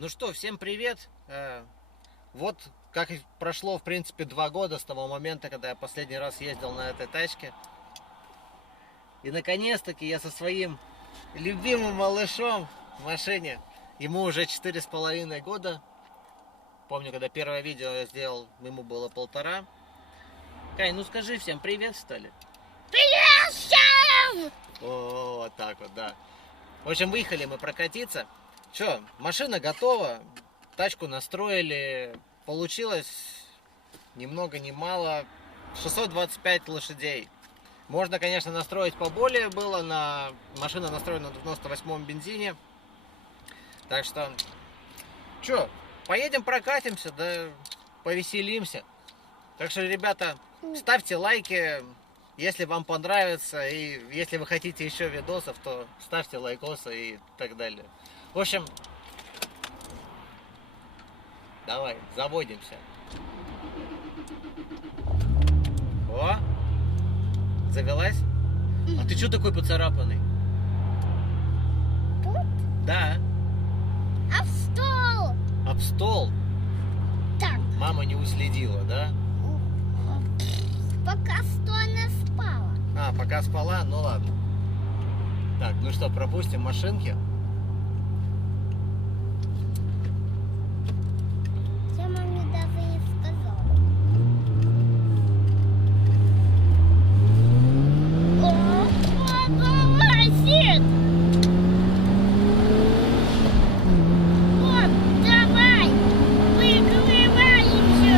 Ну что, всем привет! Вот как и прошло, в принципе, 2 года с того момента, когда я последний раз ездил на этой тачке. И наконец-таки я со своим любимым малышом в машине. Ему уже 4,5 года. Помню, когда первое видео я сделал, ему было 1,5. Кай, ну скажи всем привет, что ли? Привет всем! О, вот так вот, да. В общем, выехали мы прокатиться. Че, машина готова, тачку настроили, получилось ни много ни мало 625 лошадей. Можно, конечно, настроить поболее было, машина настроена на 98-м бензине. Так что, че, поедем прокатимся, да повеселимся. Так что, ребята, ставьте лайки, если вам понравится, и если вы хотите еще видосов, то ставьте лайкосы и так далее. В общем, давай, заводимся. О, завелась? А ты что такой поцарапанный? Тут? Да, А в стол? об стол. Так, Мама не уследила, да? пока что она спала. А, пока спала? Ну ладно. Так, ну что, пропустим машинки. Я маме даже не сказала. О, папа лазит! Вот, давай, выигрываемся!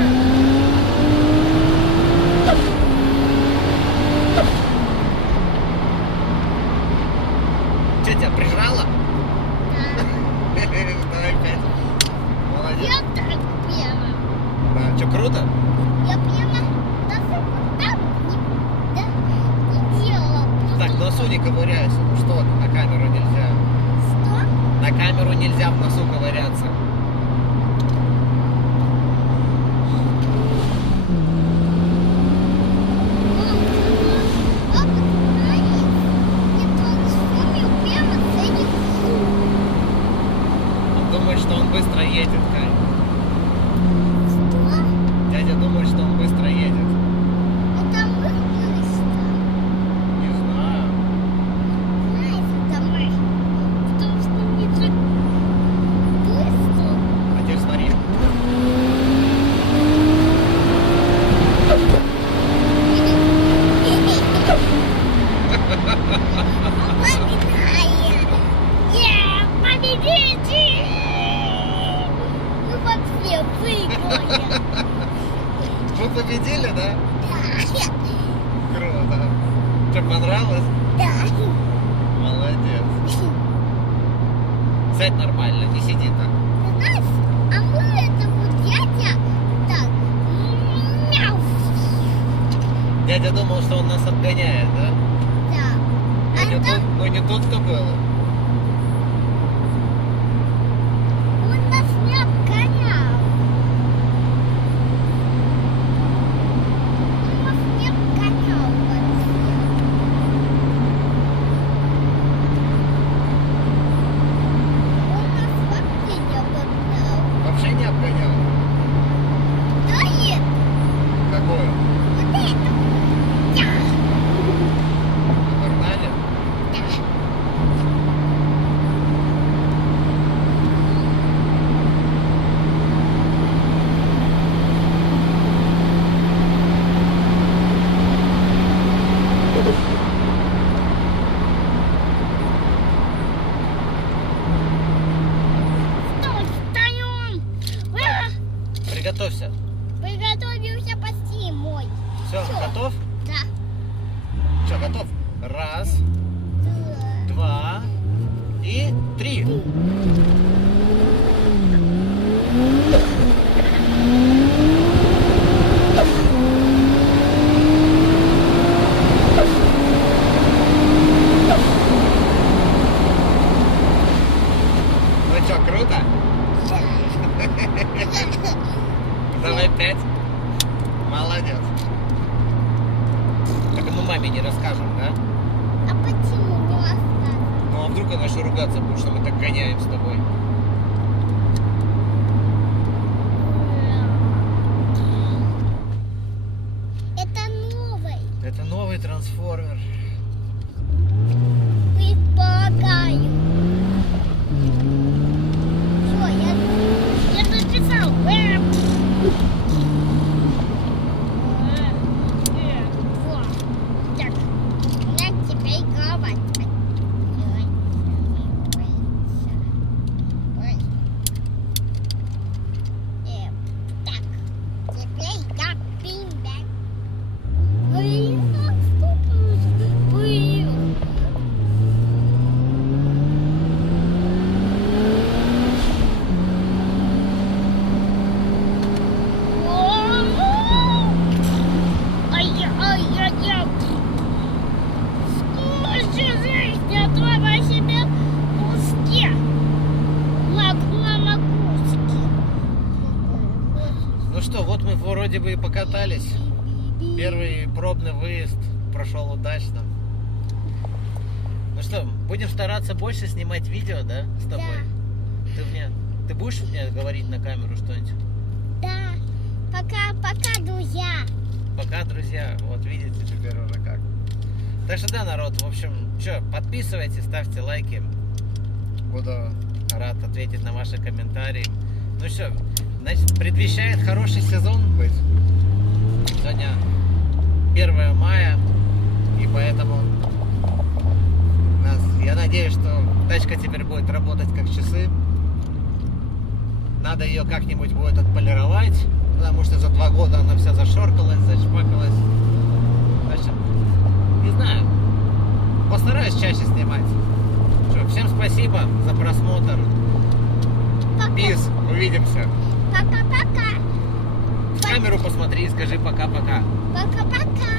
Что, тебя прижала? Да, Давай опять. Молодец. я так прямо. Да, что, круто? Я прямо даже вот так не делала. Так, в носу не ковыряйся. Ну что ты, на камеру нельзя. Что? На камеру нельзя в носу ковыряться. Он думает, что он быстро едет, Кай. Дядя думает, что он быстро едет. Не знаю. А теперь смотри. Вы победили, да? Круто. Что, понравилось? Молодец. Сядь нормально, не сиди так. Дядя думал, что он нас обгоняет, да? Но не тут-то было. Он нас не обгонял. Он нас не обгонял вообще. Он нас вообще не обгонял. Вообще не обгонял. Да нет, Какое? вот это. Я. Погнали? Стой, встаем. Приготовься. Приготовился почти мой. Все, Всё. готов? Да. Все, готов? 1, 2 и 3. Ну что, круто? Давай 5. Молодец. Так мы маме не расскажем, да? А почему не рассказывать? Ну а вдруг она что ругаться будет, что мы так гоняем с тобой? что, вот мы вроде бы и покатались. Первый пробный выезд прошел удачно. Ну что, будем стараться больше снимать видео, да, с тобой? Ты будешь мне говорить на камеру что-нибудь? Да. Пока, друзья. Пока, друзья. Вот видите теперь уже как. Так что да, народ, в общем, что, подписывайтесь, ставьте лайки. Буду рад ответить на ваши комментарии. Ну что, значит, предвещает хороший сезон быть. Сегодня 1 мая, и поэтому я надеюсь, что тачка теперь будет работать как часы. Надо ее как-нибудь будет отполировать, потому что за 2 года она вся зашоркалась, зашпакалась. В общем, не знаю, постараюсь чаще снимать. Что, всем спасибо за просмотр. Пис, увидимся. Пока-пока. В камеру посмотри и скажи пока-пока. Пока-пока.